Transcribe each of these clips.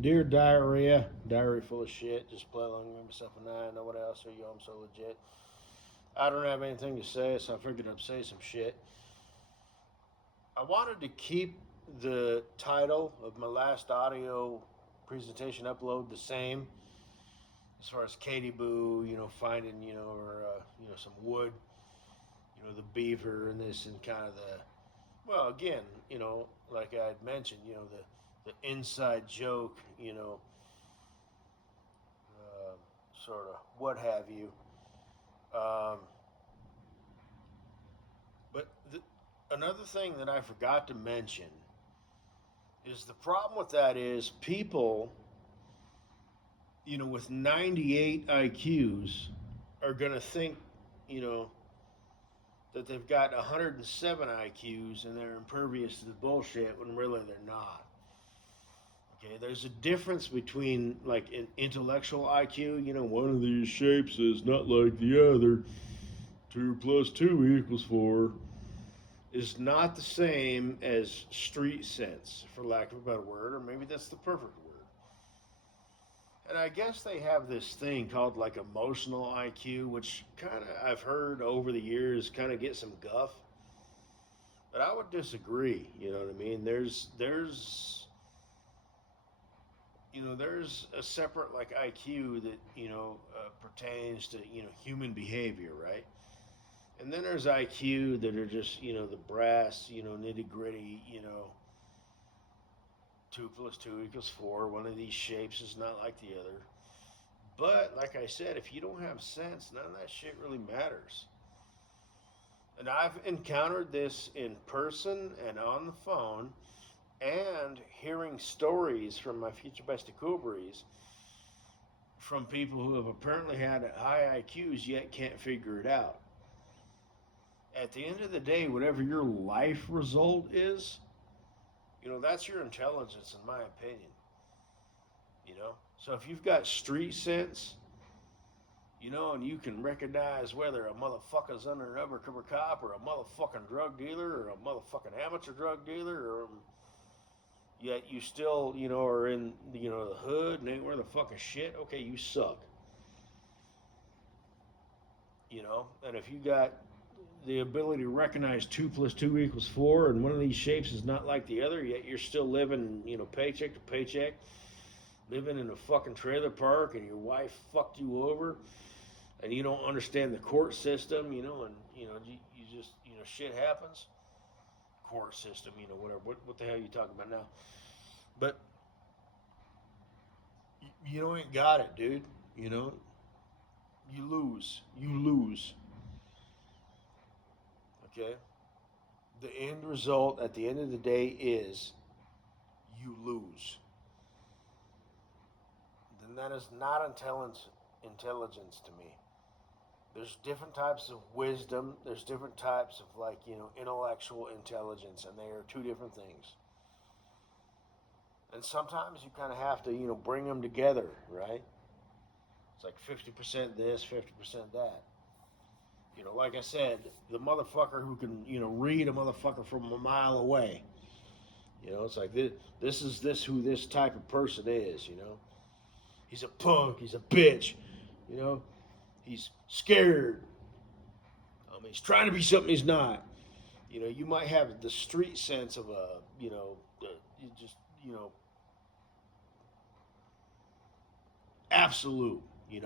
Dear diarrhea, diary full of shit. Just play along with myself and I. Know what else? Are you? I'm so legit. I don't have anything to say, so I figured I'd say some shit. I wanted to keep the title of my last audio presentation upload the same as far as Katie Boo, finding, or, some wood, the beaver and this and kind of well, again, like I had mentioned, the inside joke, uh, sort of what have you. Um, but another thing that I forgot to mention is the problem with that is people, with 98 IQs are going to think, you know, that they've got 107 IQs and they're impervious to the bullshit when really they're not. Okay, there's a difference between like an intellectual IQ, one of these shapes is not like the other. 2 plus 2 equals 4 is not the same as street sense, for lack of a better word, or maybe that's the perfect word. And I guess they have this thing called like emotional IQ, which kind of I've heard over the years kind of get some guff. But I would disagree. You know what I mean? There's a separate like IQ that pertains to human behavior, right? And then there's IQ that are just the brass, nitty gritty, 2 plus 2 equals 4. One of these shapes is not like the other. But like I said, if you don't have sense, none of that shit really matters. And I've encountered this in person and on the phone, and hearing stories from my future bestie Kubris from people who have apparently had high IQs yet can't figure it out. At the end of the day, whatever your life result is, that's your intelligence, in my opinion. So if you've got street sense, and you can recognize whether a motherfucker's under an undercover cop or a motherfucking drug dealer or a motherfucking amateur drug dealer, or yet you still, are in, the hood and ain't worth a fucking shit, okay, you suck. And if you got the ability to recognize 2 plus 2 equals 4, and one of these shapes is not like the other, yet you're still living, paycheck to paycheck, living in a fucking trailer park, and your wife fucked you over, and you don't understand the court system, and you just, shit happens. Court system, whatever. What the hell are you talking about now? But you ain't got it, dude. You lose. You lose. Okay. The end result at the end of the day is you lose. Then that is not intelligence to me. There's different types of wisdom. There's different types of intellectual intelligence, and they are two different things. And sometimes you kind of have to bring them together, right? It's like 50% this, 50% that. Like I said, the motherfucker who can read a motherfucker from a mile away. It's like this is who this type of person is. He's a punk. He's a bitch. You know, he's scared. He's trying to be something he's not. You might have the street sense of a, you just, absolute. You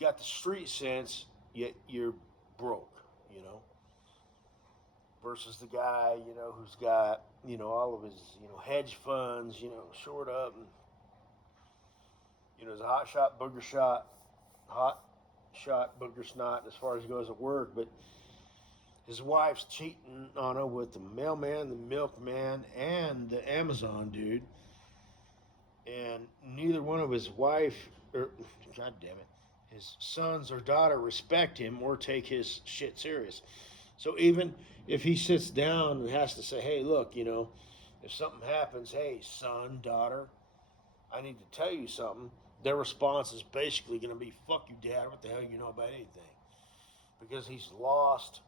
got the street sense, yet you're broke. You know, versus the guy, who's got, all of his, hedge funds, shored up, and he's a hot shot booger snot as far as he goes at work, but his wife's cheating on him with the mailman, the milkman, and the Amazon dude. And neither one of his wife, or God damn it, his sons or daughter respect him or take his shit serious. So even if he sits down and has to say, hey, look, if something happens, hey, son, daughter, I need to tell you something, their response is basically going to be, fuck you, dad, what the hell you know about anything? Because he's lost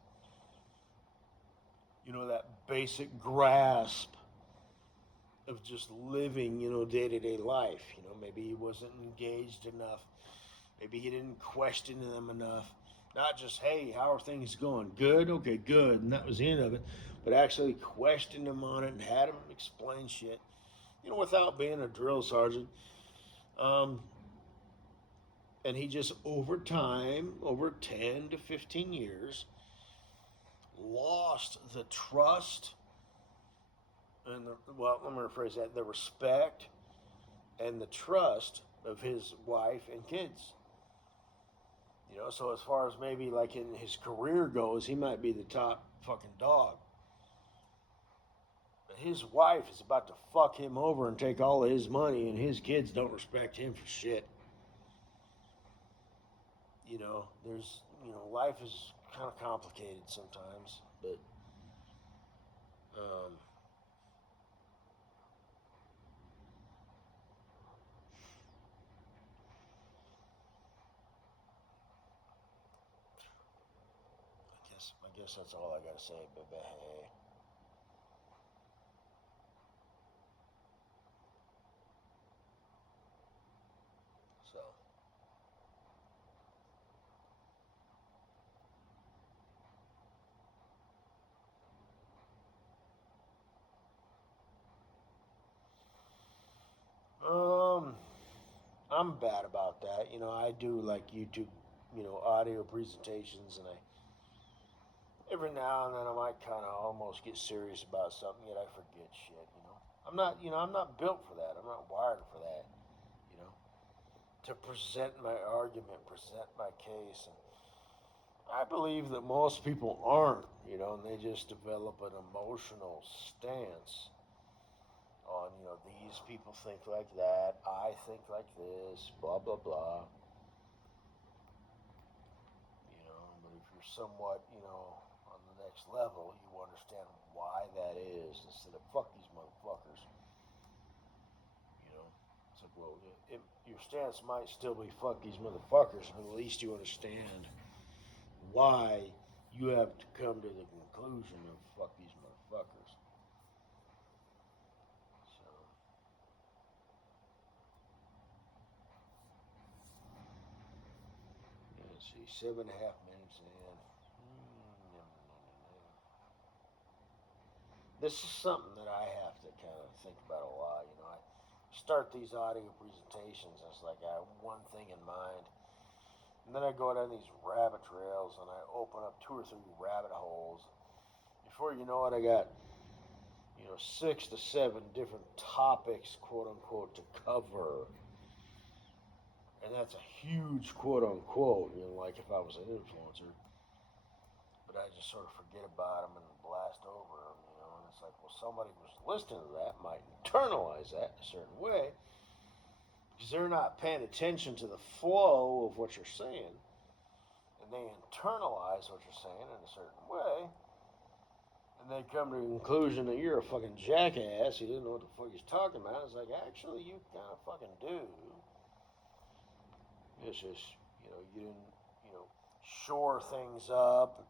that basic grasp of just living, day-to-day life. Maybe he wasn't engaged enough. Maybe he didn't question them enough. Not just, hey, how are things going? Good? Okay, good. And that was the end of it. But actually questioned him on it and had him explain shit, without being a drill sergeant. Um, and he just, over time, over 10 to 15 years, lost the trust and let me rephrase that, the respect and the trust of his wife and kids. So as far as maybe like in his career goes, he might be the top fucking dog. But his wife is about to fuck him over and take all of his money, and his kids don't respect him for shit. There's, life is kind of complicated sometimes, but um, I guess that's all I gotta say, baby. So, um, I'm bad about that. I do like YouTube, audio presentations, and every now and then I might kind of almost get serious about something, yet I forget shit. I'm not built for that. I'm not wired for that. You know, to present my argument, present my case, and I believe that most people aren't. And they just develop an emotional stance on, these people think like that, I think like this, blah blah blah. But if you're somewhat, on the next level, you understand why that is instead of fuck these motherfuckers. It's like, well, your stance might still be fuck these motherfuckers, but at least you understand why you have to come to the conclusion of fuck these motherfuckers. So, let's see, 7.5 minutes in. This is something that I have to kind of think about a lot. I start these audio presentations, and it's like I have one thing in mind. And then I go down these rabbit trails and I open up 2 or 3 rabbit holes. Before you know it, I got, 6 to 7 different topics, quote unquote, to cover. And that's a huge quote unquote, like if I was an influencer. But I just sort of forget about them and blast over them, and it's like, well, somebody who's listening to that might internalize that in a certain way because they're not paying attention to the flow of what you're saying, and they internalize what you're saying in a certain way, and they come to the conclusion that you're a fucking jackass. You didn't know what the fuck he's talking about. It's like, actually, you kind of fucking do. It's just, you didn't, shore things up,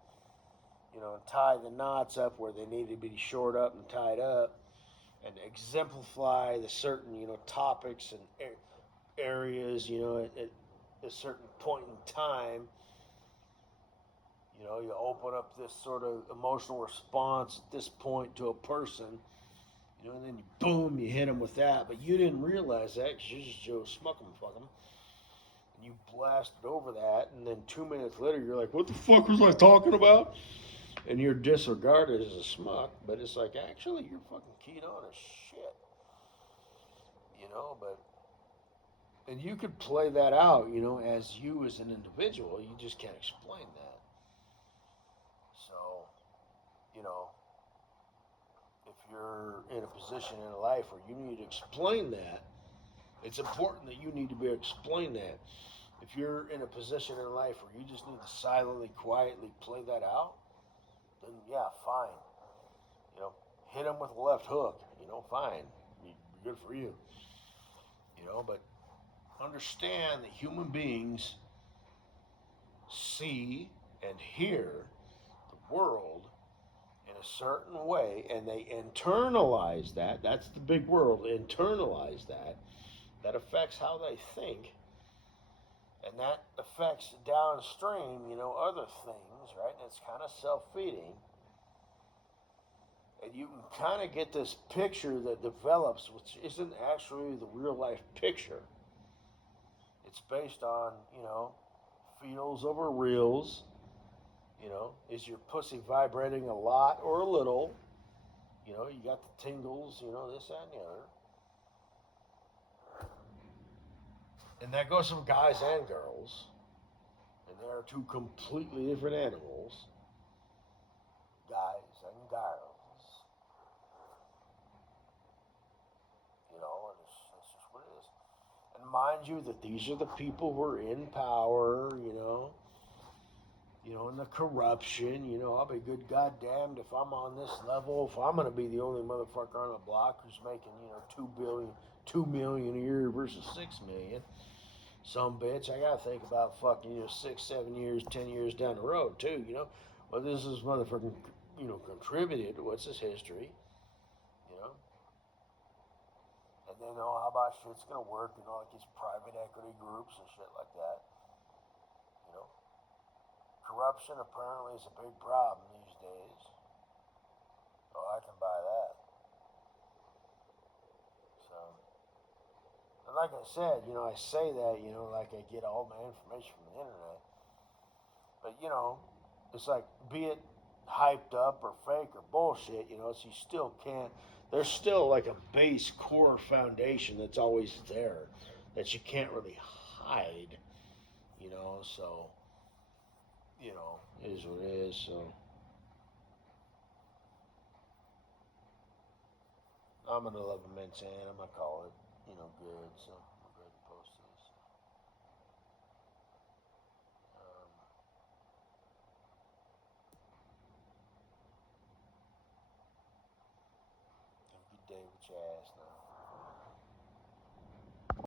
and tie the knots up where they need to be shored up and tied up, and exemplify the certain, topics and areas, at a certain point in time. You open up this sort of emotional response at this point to a person, and then boom, you hit them with that. But you didn't realize that because you're just Joe Smuck'em. And you blasted over that, and then 2 minutes later, you're like, what the fuck was I talking about? And you're disregarded as a smuck, but it's like, actually, you're fucking keyed on as shit. But and you could play that out, as you as an individual. You just can't explain that. So, you know, if you're in a position in life where you need to explain that, it's important that you need to be able to explain that. If you're in a position in life where you just need to silently, quietly play that out, then yeah, fine. Hit them with a left hook. Fine. Good for you. But understand that human beings see and hear the world in a certain way, and they internalize that. That's the big word, internalize that. That affects how they think, and that affects downstream, other things, right? And it's kind of self-feeding, and you can kind of get this picture that develops, which isn't actually the real life picture. It's based on, feels over reals. Is your pussy vibrating a lot or a little? You got the tingles, this, that, and the other. And that goes for guys and girls. And they are two completely different animals. Guys and girls. And it's just what it is. And mind you that these are the people who are in power, and the corruption, I'll be good goddamned if I'm on this level, if I'm gonna be the only motherfucker on the block who's making, 2 million a year versus 6 million. Some bitch, I gotta think about fucking, 6, 7 years, 10 years down the road too, Well, this is motherfucking, contributed. What's his history, you know? And they know how about shit's gonna work, like these private equity groups and shit like that, you know? Corruption apparently is a big problem these days. Oh, I can buy that. So, and like I said, I say that, like I get all my information from the internet. But, it's like, be it hyped up or fake or bullshit, so you still can't, there's still like a base core foundation that's always there that you can't really hide, so, it is what it is, so. I'm gonna love a mint and I'm gonna call it, good, so I'm ready to post this. Um, have a good day with your ass now.